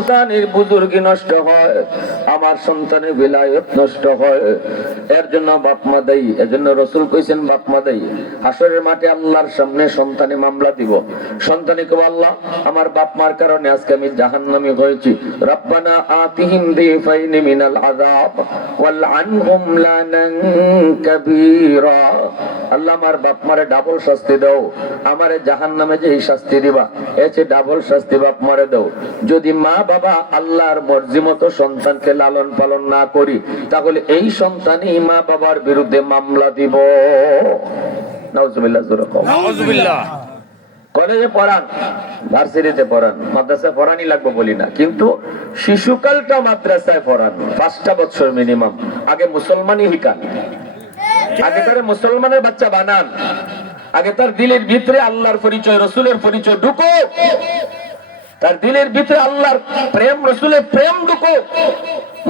সন্তানের বুজুর্গি নষ্ট হয়, আমার সন্তানের বিলায়ত নষ্ট হয়, এর জন্য বাপ মা দায়ী। এজন্য রাসূল কইছেন বাপ মা দায়ী। হাসরের মাঠে আল্লাহর সামনে সন্তানে মামলা দিব। সন্তানে কইবে, আল্লাহ আমার বাপ মার কারণে আজকে আমি জাহান্নামী হয়েছি, রব্বানা আতিহিম দিফাইনি মিনাল আযাব ওয়াল আনহুম লানান কাবীরা। আল্লাহ আমার বাপ মারে ডাবল শাস্তি দাও, আমারে জাহান্নামে যে শাস্তি দিবা এতে ডাবল শাস্তি বাপ মারে দাও। যদি মা বাবা আল্লাহর মর্জি মতো সন্তানকে লালন পালন না করি, তাহলে এই সন্তানই মা বাবার বিরুদ্ধে মামলা দিব। নাউজুবিল্লাহ, নাউজুবিল্লাহ। কলেজে পড়ান, ভার্সিটিতে পড়ান, মাদ্রাসায় পড়ানি লাগবে বলি না, কিন্তু শিশুকালটা মাদ্রাসায় পড়ান 5টা বছর মিনিমাম। আগে মুসলমানই শিখান, আগে তার মুসলমানের বাচ্চা বানান, আগে তার দিলের ভিতরে আল্লাহর পরিচয় রসুলের পরিচয় ঢুকো, তার দিলের ভিতরে আল্লাহর প্রেম রসুলের প্রেম ঢুকো।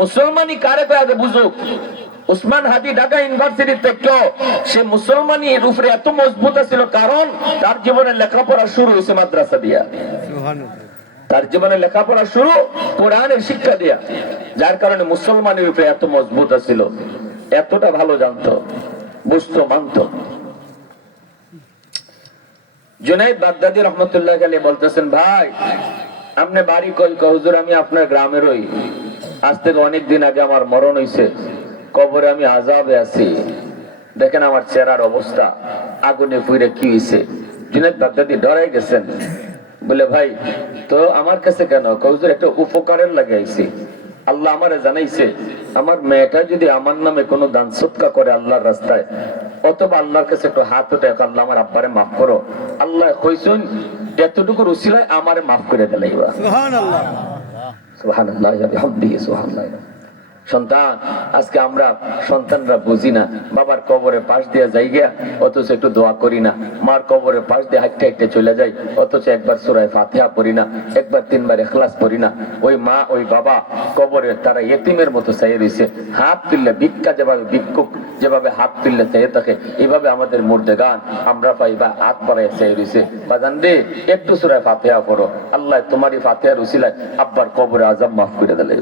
মুসলমানই কারে আগে বুঝুক। উসমান হাদি ঢাকা ইউনিভার্সিটি থেকে সে মুসলমানের উপরে এত মজবুত ছিল, কারণ তার জীবনে লেখাপড়া শুরু হয়েছে মাদ্রাসা দিয়া। তার জীবনে লেখাপড়া শুরু কোরআনের শিক্ষা দিয়া, যার কারণে মুসলমানের উপরে এত মজবুত ছিল, এতটা ভালো জানতো, বুঝতো, মানতো। জুনাইদ বাগদাদি রহমতুল্লাহ আলাইহি বলতেছেন, ভাই আপনি বাড়ি কই? হুজুর আমি আপনার গ্রামেরই, আজ থেকে অনেক দিন আগে আমার মরণ হয়েছে, কবরে আমি আযাবে আছি, দেখেন আমার চেহারার অবস্থা, আগুনে পুড়ে কি হয়েছে। জুনাইদ বাগদাদি ডরাই গেছেন, বলে ভাই তো আমার কাছে কেন? হুজুর একটা উপকারের লাগে আইছি, আল্লাহ আমারে জানাইছে আমার মেয়েটা যদি আমার নামে কোনো দান সদকা করে আল্লাহর রাস্তায়, অথবা আল্লাহর কাছে একটু হাত উঠে, আল্লাহ আমার আব্বারে মাফ করো, আল্লাহ কইছেন এতটুকু উসিলায় আমারে মাফ করে দিলাইবা। সুবহানাল্লাহ, সুবহানাল্লাহ, বিহামদিহি, সুবহানাল্লাহ। সন্তান, আজকে আমরা সন্তানরা বুঝি না, বাবার কবরের পাশ দিয়ে যাই গিয়া অথচ একটু দোয়া করি না, মার কবরের পাশ দিয়ে হাঁটতে হাঁটতে চলে যাই অথচ একবার সূরা ফাতিহা পড়ি না, একবার 3 বার ইখলাস পড়ি না। ওই মা ওই বাবা কবরে তারা ইতিমের মতো চাই রয়েছে, হাত তুললে ভিক্ষা যেভাবে ভিক্ষুক যেভাবে হাত তুললে চেয়ে থাকে, এইভাবে আমাদের মুর্দেগান আমরা পাই বা হাত পড়ায় চাই রয়েছে। বাজান রে, একটু সূরা ফাতিহা পড়ো, আল্লাহ তোমারই ফাতিহার উসিলায় আব্বার কবরে আযাব মাফ করে দিলে।